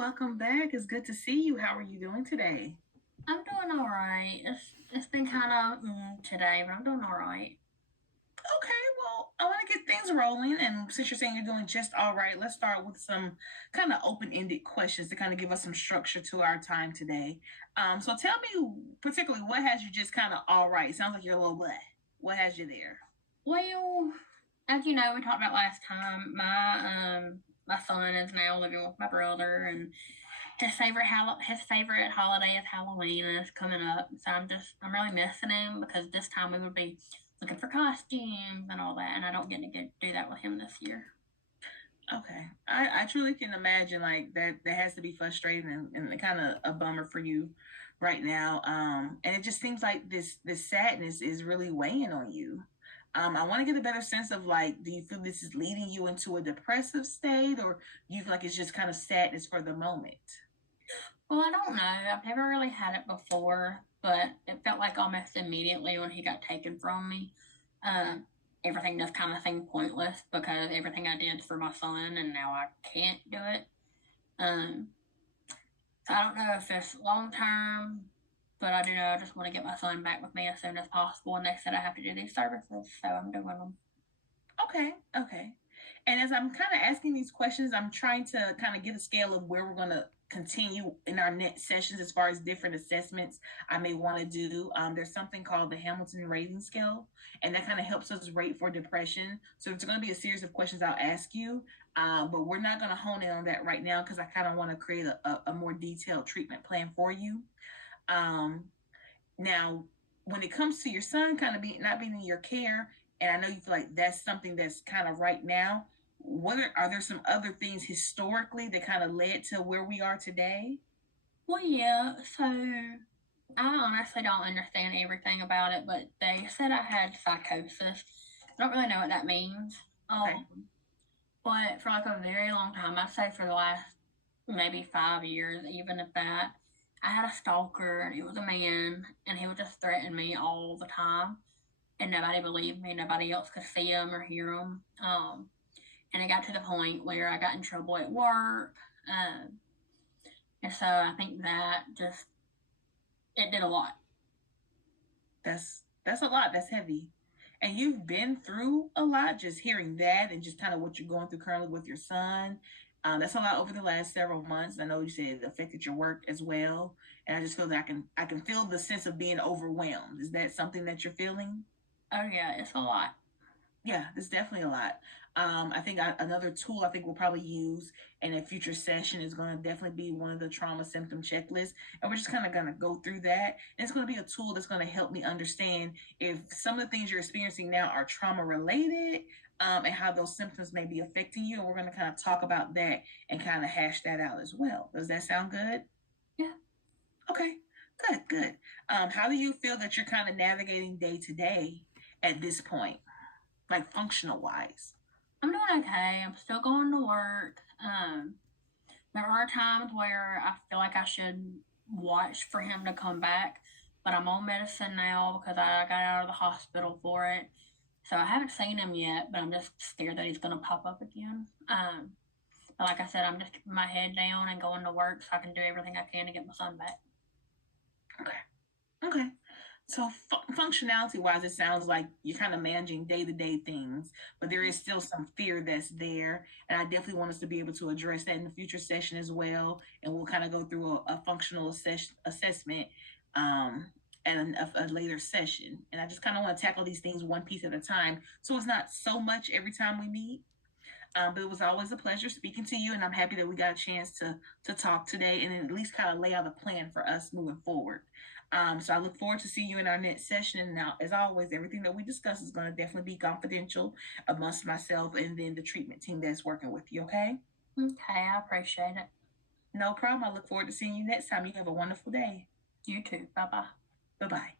welcome back. It's good to see you. How are you doing today? I'm doing all right. It's been kind of today, but I'm doing all right. Okay, well, I want to get things rolling. And since you're saying you're doing just all right, let's start with some kind of open ended questions to kind of give us some structure to our time today. So tell me, particularly, what has you just kind of all right? Sounds like you're a little bleh. What has you there? Well, as you know, we talked about last time. My son is now living with my brother, and his favorite holiday is Halloween, and it's coming up. So I'm really missing him because this time we would be looking for costumes and all that, and I don't get to do that with him this year. Okay, I truly can imagine like that has to be frustrating and kind of a bummer for you right now. And it just seems like this sadness is really weighing on you. I want to get a better sense of like, do you feel this is leading you into a depressive state, or do you feel like it's just kind of sadness for the moment? Well, I don't know. I've never really had it before, but it felt like almost immediately when he got taken from me. Um, Everything just kind of seemed pointless because everything I did for my son, and now I can't do it. Um, so I don't know if it's long term, but I do know I just want to get my son back with me as soon as possible. And they said I have to do these services, so I'm doing them. Okay, okay. And as I'm kind of asking these questions, I'm trying to kind of get a scale of where we're going to continue in our next sessions as far as different assessments I may want to do. There's something called the Hamilton rating scale, and that kind of helps us rate for depression. So it's going to be a series of questions I'll ask you, but we're not going to hone in on that right now because I kind of want to create a more detailed treatment plan for you. Um, Now, when it comes to your son kind of being not being in your care, and I know you feel like that's something that's kind of right now, are there some other things historically that kind of led to where we are today? Well, yeah, so I honestly don't understand everything about it, but they said I had psychosis. I don't really know what that means. Okay. But for like a very long time, I'd say for the last maybe 5 years, even at that, I had a stalker and he was a man and he would just threaten me all the time. And nobody believed me. Nobody else could see him or hear him. And it got to the point where I got in trouble at work. Um, and so I think that just, it did a lot. That's a lot. That's heavy. And you've been through a lot just hearing that and just kind of what you're going through currently with your son. That's a lot over the last several months. I know you said it affected your work as well. And I just feel that I can feel the sense of being overwhelmed. Is that something that you're feeling? Oh, yeah, it's a lot. Yeah, it's definitely a lot. I think another tool I think we'll probably use in a future session is going to definitely be one of the trauma symptom checklists. And we're just kind of going to go through that. And it's going to be a tool that's going to help me understand if some of the things you're experiencing now are trauma related, and how those symptoms may be affecting you. And we're going to kind of talk about that and kind of hash that out as well. Does that sound good? Yeah. Okay, good, good. How do you feel that you're kind of navigating day to day at this point, like functional wise? I'm doing okay. I'm still going to work. There are times where I feel like I should watch for him to come back, but I'm on medicine now because I got out of the hospital for it. So I haven't seen him yet, but I'm just scared that he's going to pop up again. But like I said, I'm just keeping my head down and going to work so I can do everything I can to get my son back. Okay. Okay. So functionality wise, it sounds like you're kind of managing day to day things, but there is still some fear that's there. And I definitely want us to be able to address that in the future session as well. And we'll kind of go through a functional assessment at a later session. And I just kind of want to tackle these things one piece at a time. So it's not so much every time we meet. But it was always a pleasure speaking to you, and I'm happy that we got a chance to talk today and then at least kind of lay out a plan for us moving forward. So I look forward to seeing you in our next session. And now, as always, everything that we discuss is going to definitely be confidential amongst myself and then the treatment team that's working with you. Okay? Okay, I appreciate it. No problem. I look forward to seeing you next time. You have a wonderful day. You too. Bye bye. Bye bye.